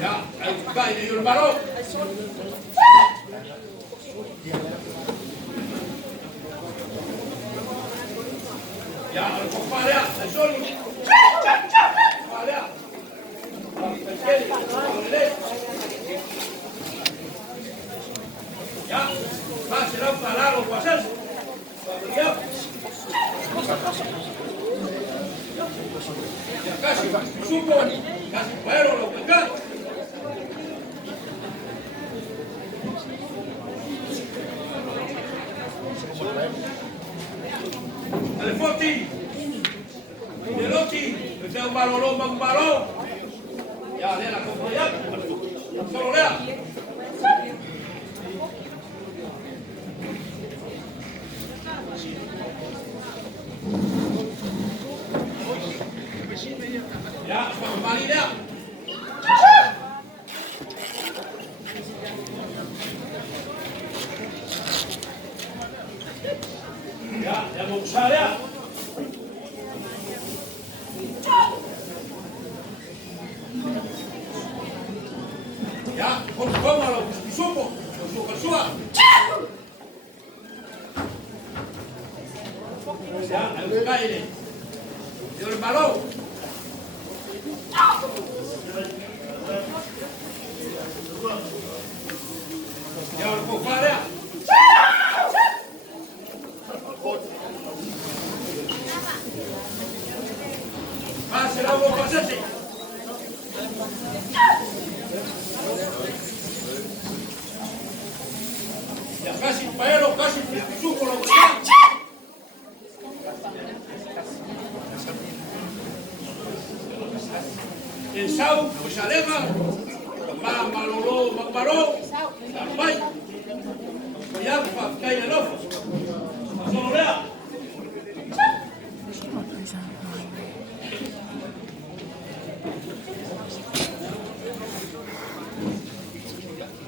Ya, cae el balón. Ya, al compadre, al sol. Compadre. Ya, va, será un parado, pasar. Ya. Ya casi, supo, casi fueron los pecados. Dale, Foti. Delotti, este es un balón. Ya, de la compañía. Solo lea. Ya, vamos, Marina. Ya vamos a usar ya. Ya, cómalo, supo, suba. Ya, cae. Dio el balón. Ya, el compadre. Pase la boca, pasate. Ya casi, pero casi, supo lo que el Sau, pues alema, Magmaró, Tambay, ya, cae el ojo. Solo vea.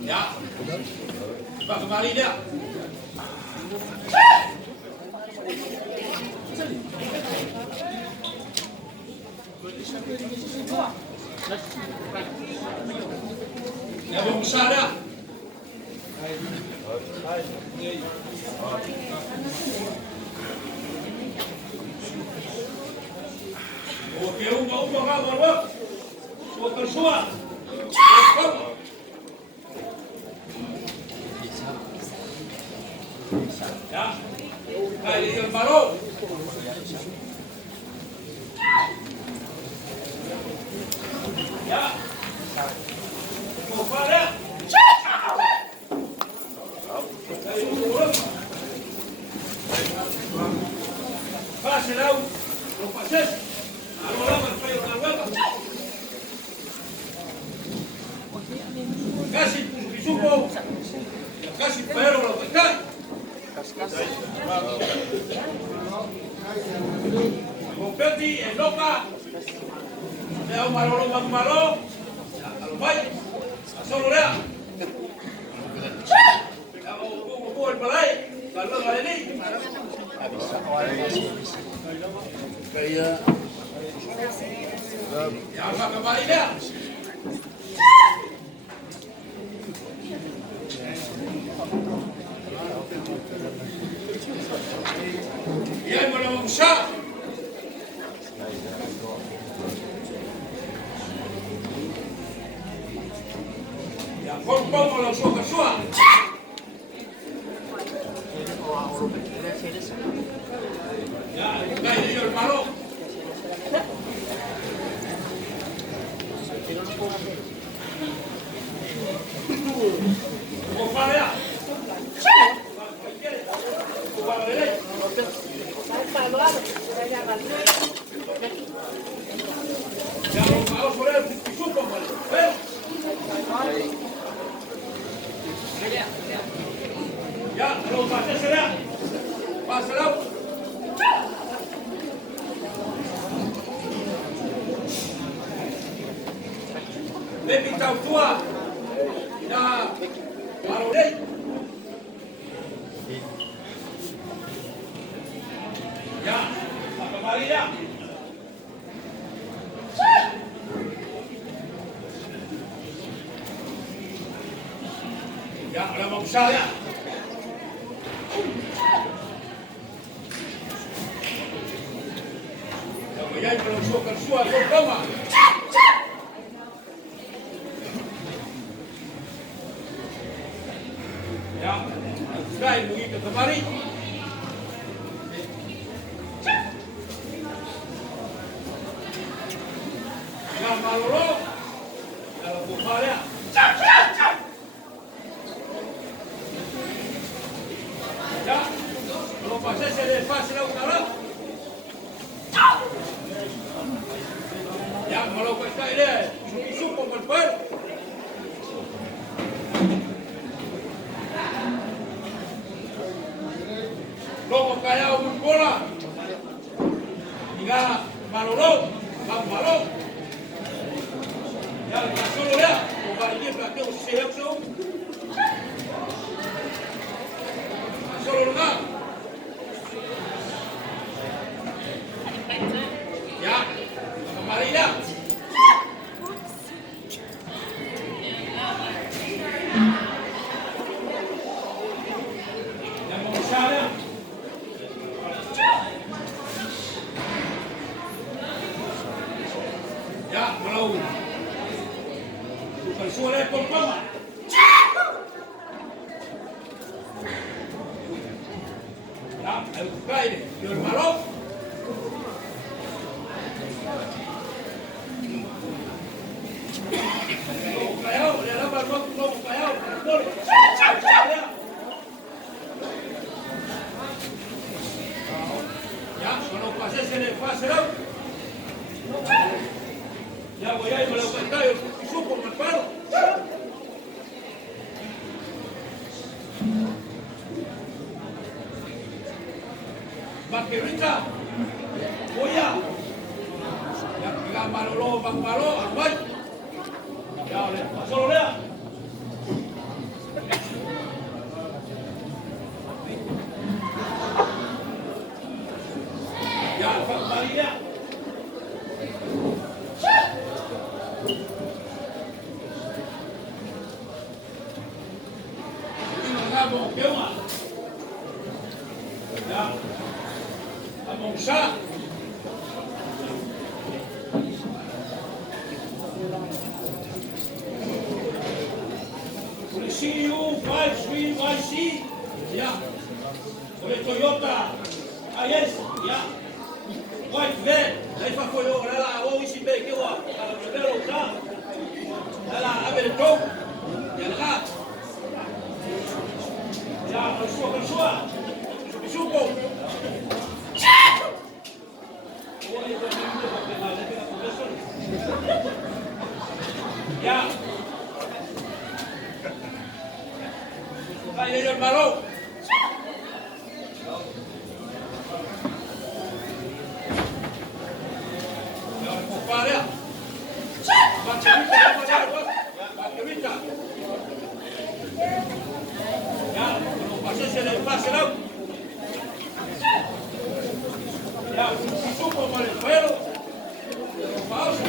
Ya, va a Marina. Ya vamos a usar ya. Porque uno vamos, ¿no? Porque suba. Ya. Cae el balón. Ya. Compadre. Pase el agua. Lo pases. Algo el fallo de la huelga. Casi, supo. Casi, pero lo que está. Competi, el loca. Le da un balón. A los valles. A solo lea. El palay. Carlos Valení. Ya va a acabar idea. Y ahí me lo vamos a usar. Ya, ¿cómo lo uso? Ya, cae el balón. Compadre. Ya, vamos por él, supo, ¿ves? Ya, lo pasé será. Pásalo. Le pinta tua. Ya, balonei. Ya, la María. Ya, ahora vamos allá. Ya, ya, pero yo que suelo, toma. Ya, trae begitu kemari. Ya, malolo. Kalau buka ya. Ya, kalau pasé se le pasa la una hora. Ya, kalau kita ini, suku berper. Logo kaya umur bola. Hingga malolo, bang malo. Ya, solo ya, kembali dia belakang siap so. Solo lugar. Ya, kembali dia. Yang mau saya. Ya, kalau bukan suara pertama. Ya, ayo buka ini. Biar malu. Kayau, dia lambat waktu logo kayau. Ya, kalau pasé se le pasa el auto. Ya voy a ir a los pantalla, supo me paro. Vaquerita, voy a. Ya pegar malolo, bang malo, aguay. Ya le pasó lo lea. Ya, María. Vamos, ¿qué más? Ya. Vamos ya. Policiu, vai, sim. Ya. Olha Toyota. Aí é, ya. Vai ver. Aí vai foi o lá, o ICB que o, para primeiro já. Ela abre o topo. Ya lá. Ya, kersua. Supo. Ya. Kaya yung baro. Ya, kumpare. Bakirita. Ya, kalau pasé se le pasa el auto. Ya, supo mal el pelo. Pausa.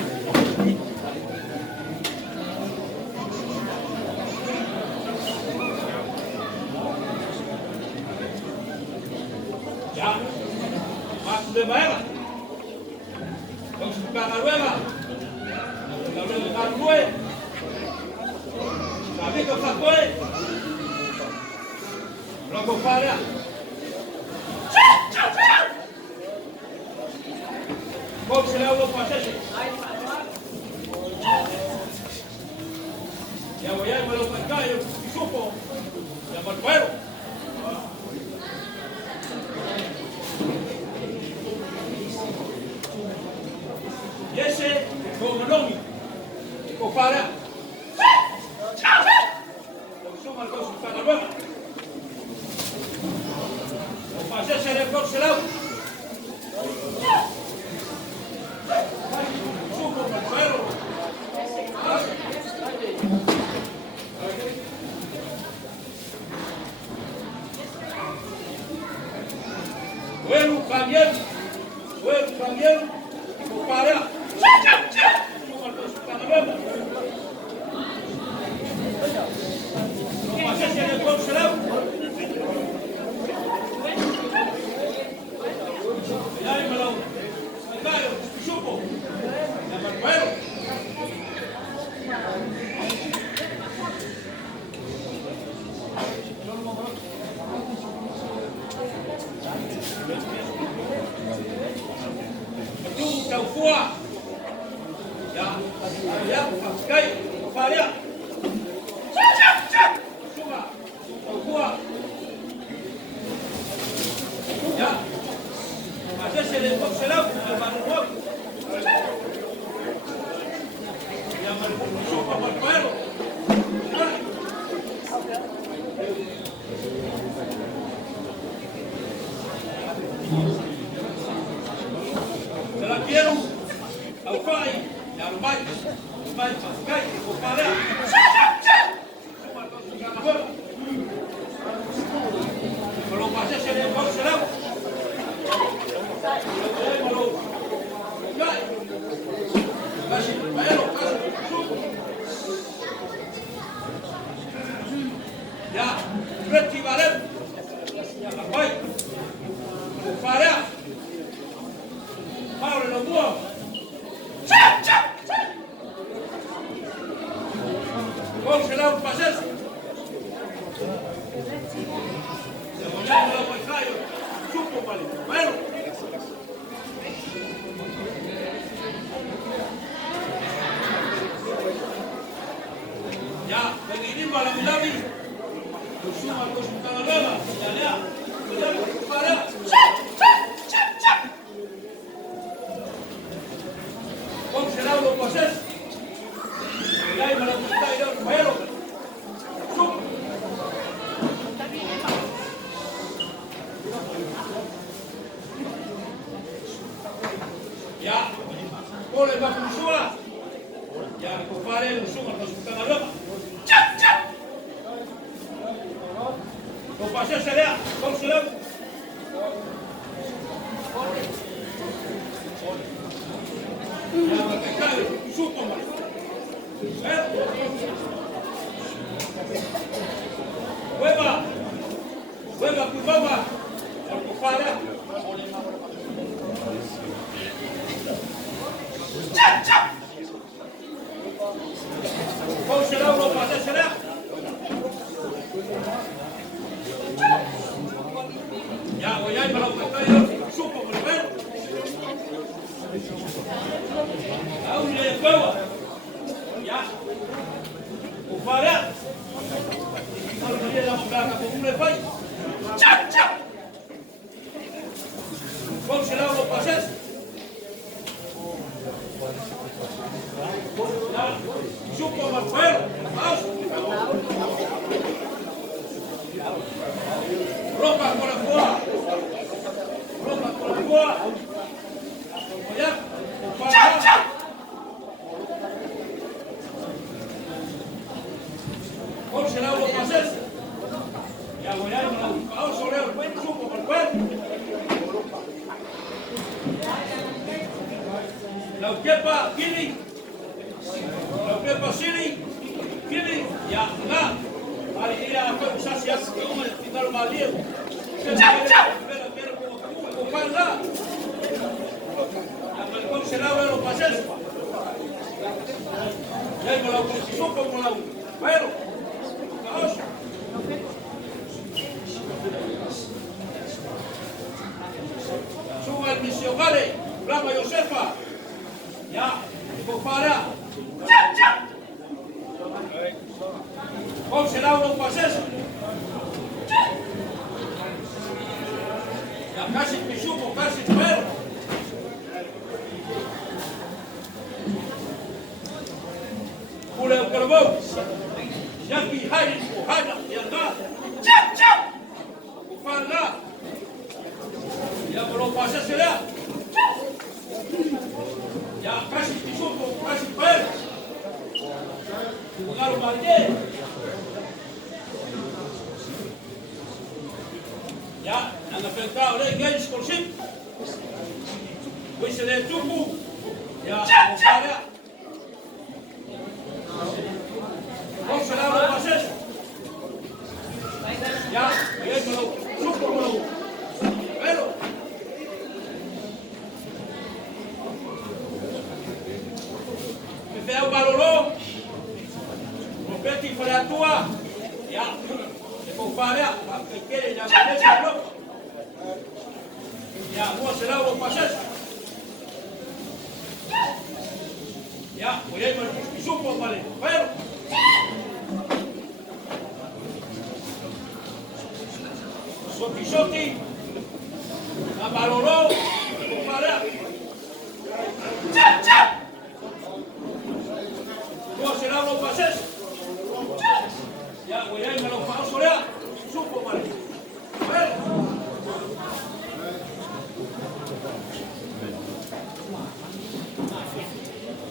Ya, más de nueva. Vamos a buscar la nueva. La nueva. ¿Sabes qué fue? Lo compara. ¿Cómo se le hago para ese? Ya voy a ir a los mercados y supo. Ya por fuera. Y ese, como nomi, compara. Suma el costo para la nueva. Pasé se le corse el auto. Supo por fuera. Bueno, también, compara. Suma el costo para la nueva. Kai, Faria. Suma, Okua. Ya. Ayer se le puso el auto, el Manuel. Ya me supo por el perro. Se la quiero. Aufai, ya lo vai. Vai, Kai, o Faria. Suma, con su ganador. Pero pasé se le puso el auto. Ya, Reti Valem, baik, Faria, Pablo Lobo, con se la un pases, se volvió la bolsayo, supo vale, bueno. Ya, begini malam ini, semua kesulitan lama, ya, sudah pada, kau serau lo proses, ya, malam kita itu bayar, sup, ya, boleh baku semua, ya, kau pada semua kesulitan lama. Kau pasal saya, kau sudah. Ya, mereka suka mas. Weba, kubaba, aku pada. Kau sudah, kau pasal saya. Ya, voy a ir para los estadios, supo volver. Aún le juego. Ya. Ufara. No le damos placa con un refai. ¡Chap, chap! ¿Cómo se lava los pases? Ya. Supo volver. Vamos. Ropa con la boa. Ropa con la boa. Ya. Para. ¿Cómo se lava los pases? Ya voy a ir a un soleo. Supo por cuerpo. La uquepa, Kini. La uquepa, Siri. Kini. Ya, na. Aliria a coisa se assume de final malio. Pero como fala. A ver se lava los pases. Ya con la oposición como la pero vamos. Suba el misionare, Brava Josefa. Ya, con para. ¿Cómo se lava los pases? Ya casi pisupo, casi pero. Pula el carbón. Yankee, Hayden, Ohana, y anda. Ufanda. Ya con los pases se da. Ya casi pisupo, casi pero. Jugaron mal bien. Ya, han enfrentado a Games con Ship. Hoy se le tuvo. Ya, para. Vamos a dar los pases. Ya, bien, supo. Pero. Me fue un valorón. Rompete y fue a tua. Ya. Con Faria, que quiere ya ya, vamos a hacer los pases. Ya, voy a ir al supo, vale. Pero. Soti. Abaloró. Para. ¿Cómo será los pases? Ya, voy a irme a los pasos, ya. Supo, vale. Pero.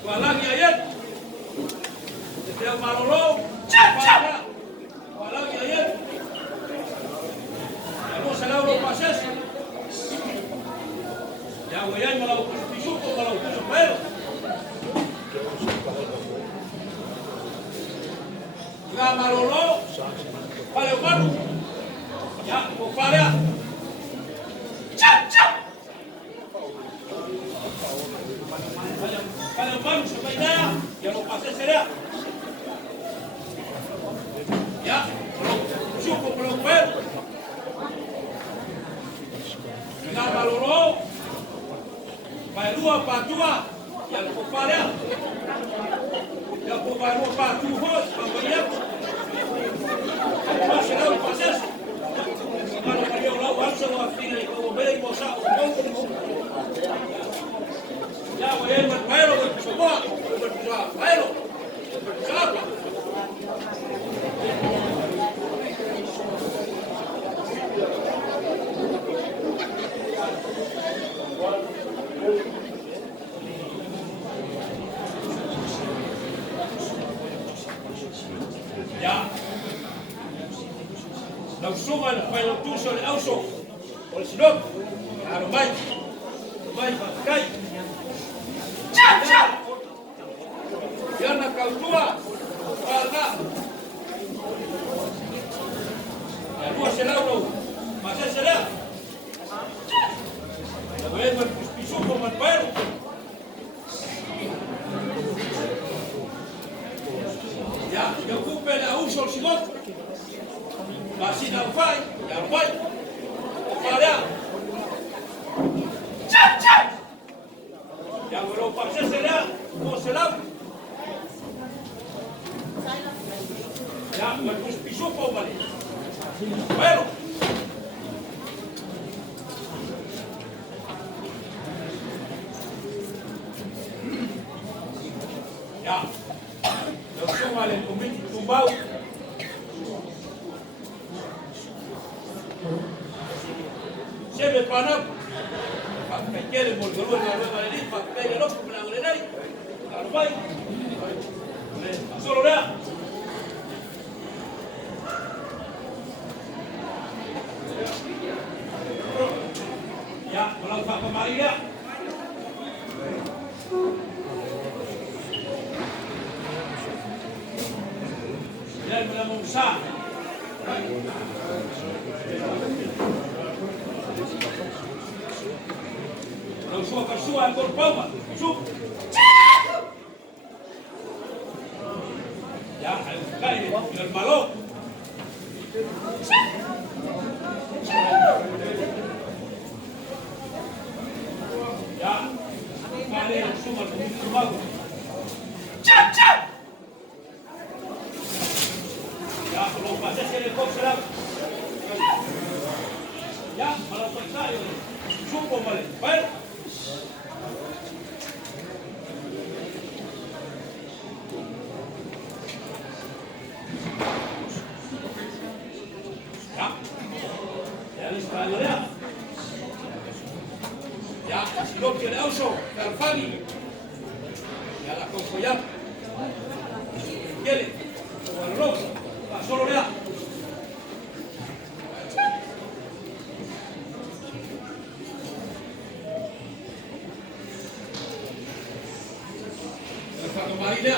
Walagi ayer. Desde Abaloró. Para. Walagi ayer. ¿Cómo será los pases? Ya, voy a irme a los supo, para los pasos, pero. Gamalolo, para o mano, ya, o para, para o mano, se vai dar, ya lo pasé será, ya, supo para o pé, Gamalolo, para lua para tua, ya lo para, ya para lua para tu voz, para será o processo. Para Maria lá o Arce ou a filha e como bem mostrar o ponto. Já o ele vai o pessoal, vai ya. Não suma para o tuso de auso, o sinop, claro vai cai. Ya na cautua, para. Ya não será o, mas será. Vai para o piso como o perro. Ya, eu ocupo a uso o sinop. Masih não vai, já vai. Para. Já vou passar será, não será. Já, mas os pisou para o vale. Bueno. Já. Não sou vale, comigo tumbao. Siempre para que quiere volver a la nueva ley, para que pegue el ojo con la ley, solo vea. Ya, con la hoja amarilla. Ya me la monsa. Não sou a sua, é por palma. Ya, el balón. Ya, vale, suma el mago. Ya, lo pasé en el coche. Ya, para los contrarios. Supo, vale. Bueno. Ya, si no quiere uso, Carfani. Ya la cojo ya. ¿Quiere? Con el rojo. Solo vea. El Marina.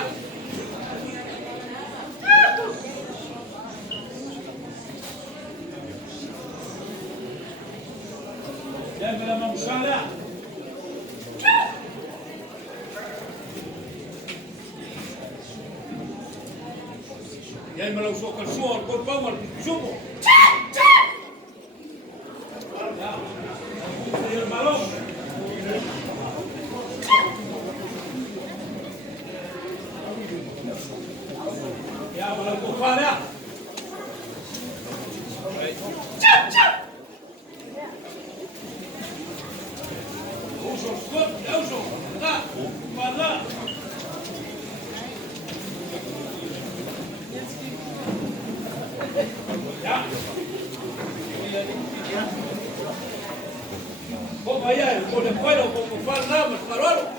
Ya me la mamusala. Ya me la usó con el suelo, con el pavo, el sumo. Ya, el balón. Ya, walau kufar ya. Uso, skut, ya uso. Nah, mana? Ya. Kung ayan, kung puedo, kung kufar na, mas maralo.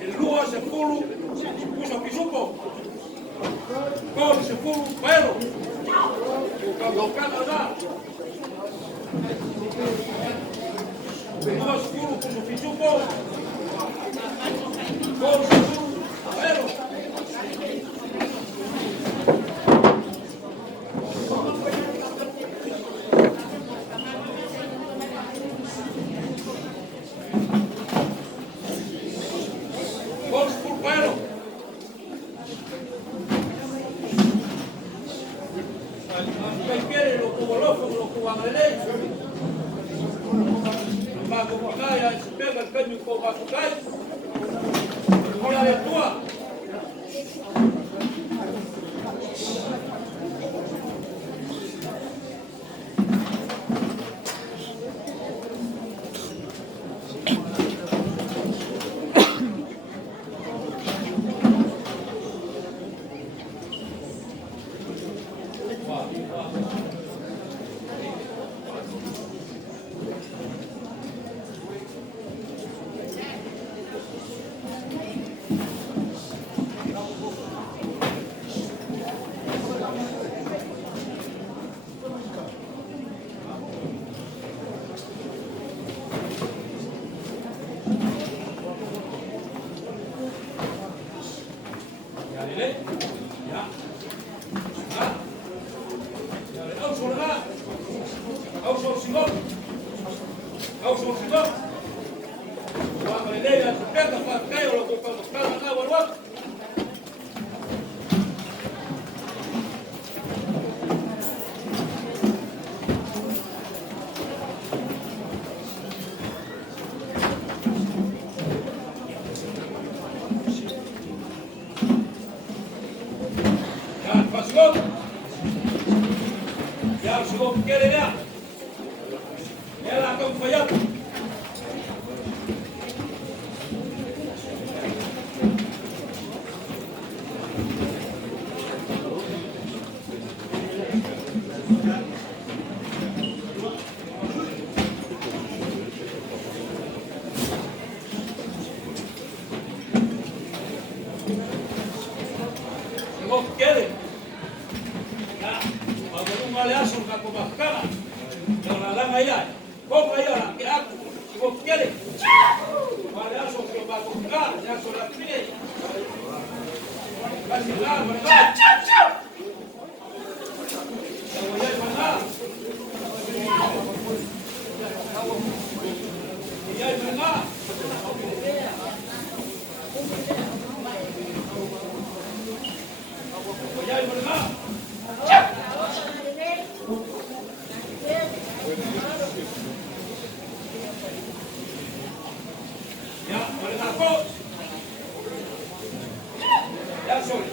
El Lua se fulu, puso pisupo. Con se fulu, pero. Lo Canadá. Lua se fulu, puso pisupo. Con se fulu, pero. Ya, si vos querés, ya la acompañamos. Si vos querés, ya, cuando uno le hace una comascada, no la dan allá. Ponga ahí ahora, que hago. Si vos querés, vale, hace una comascada, ya son las 3. Casi nada, ¿verdad? No voy a ir para nada. Y ya es verdad. Ya es verdad. Ya, por el arco. Ya soy.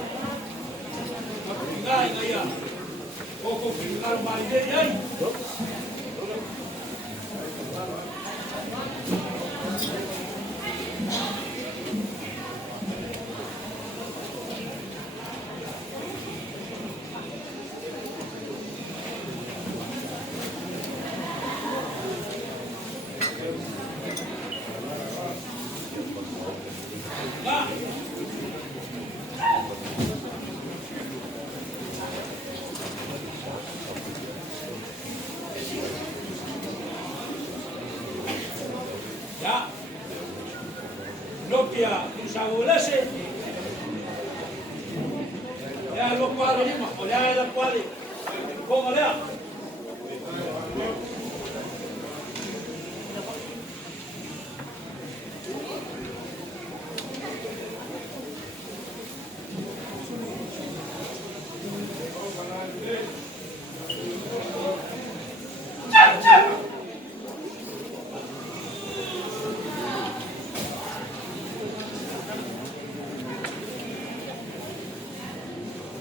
Ya. Nokia Isaulese. Ya lo cual lima, o ya la cual. ¿Cómo le?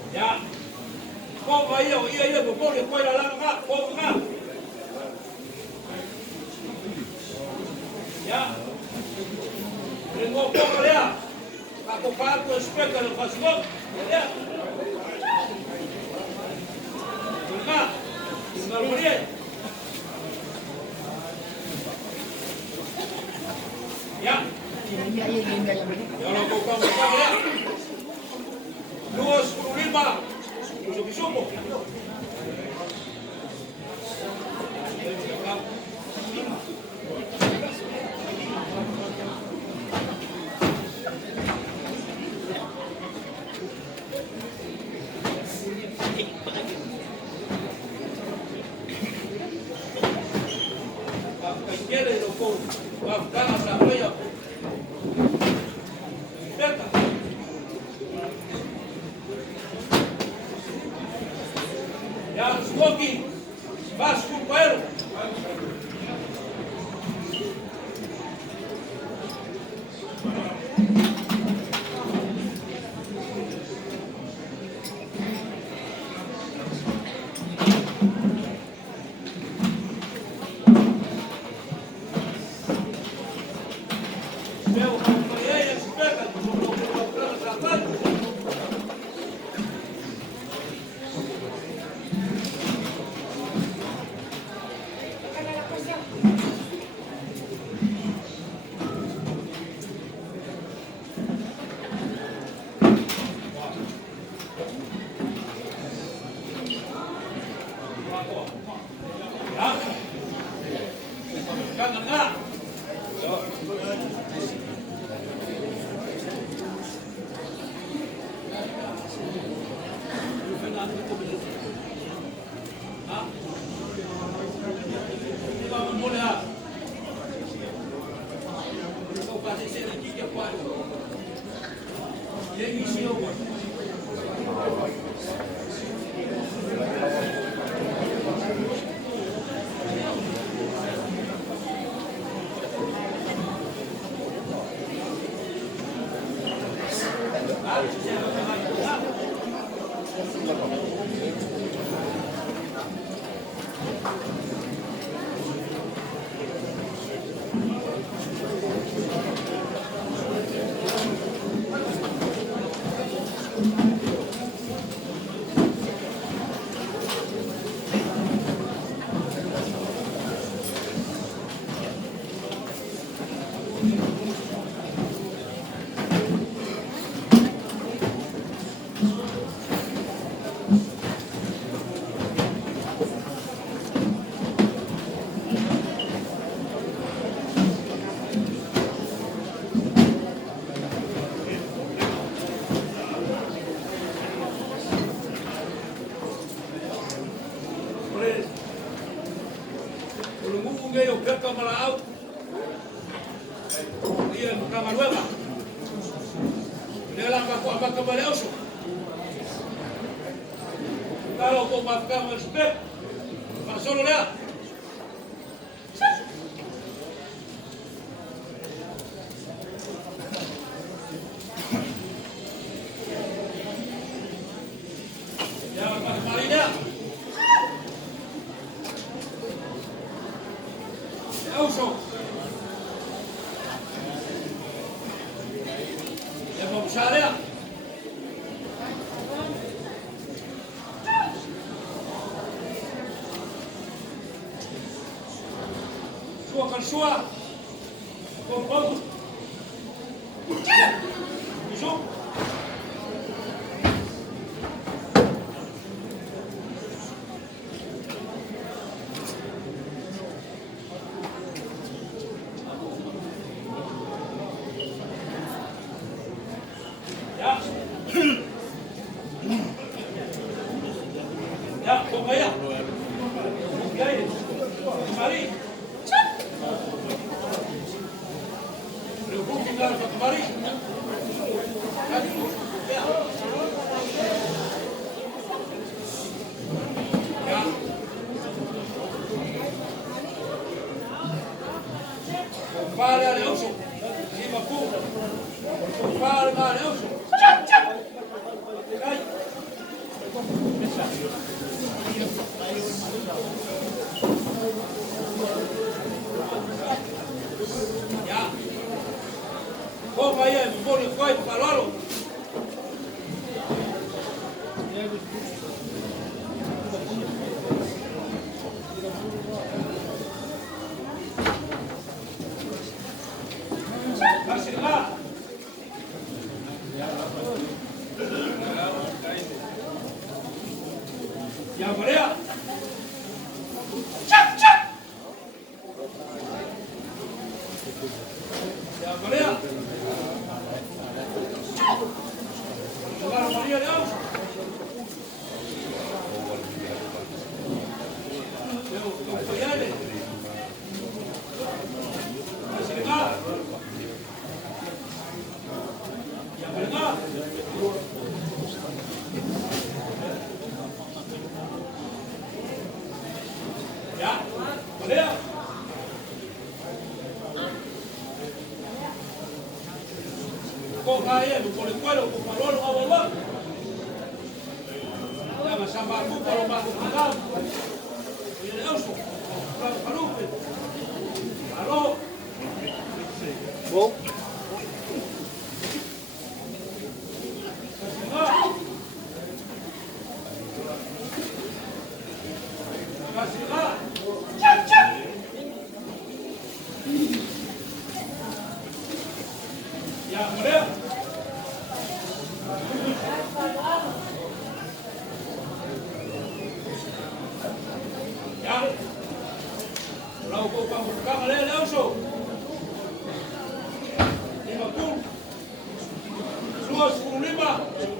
Ya. Kau iya betul dia kau dalam kak, kau kak. Ya. Rengo kau dia. Aku pakai spek kalau pasok. Ya. Kak. Tinggal dia. Ya. Kalau kau ya. 25. Subo. Quiere lo con ganas a ella. Ya, smoking. Vas com o meu companheiro, espera, Jangan enggak. Yo creo que Malao y el Camarueva de la Macabaleoso. Claro, con Macamo el Spec, pasó lo lea. Şaraya. Sua kan sua. Kom. Zo. Alfa Kumari. Ya. Vale, Aleuso. Lima Pum. Vale, Aleuso. Ay. Ya. Vamos aí, vou no coito, falou? Kasih lah. Yang Korea. Cak cak. Yang Korea. Yang Korea dah. Yang Korea ni. Kasih lah. Yang Korea. Ya, boleh. Kau kaya, boleh kuat, kau parol, kau bawa. Ya, macam aku kalau bawa malam, ini langsung. Kalau kalau, Bom. kasih lah. Cak cak. Ya, boleh. Ya. Kalau kau buka boleh langsung. 50. Semua 15.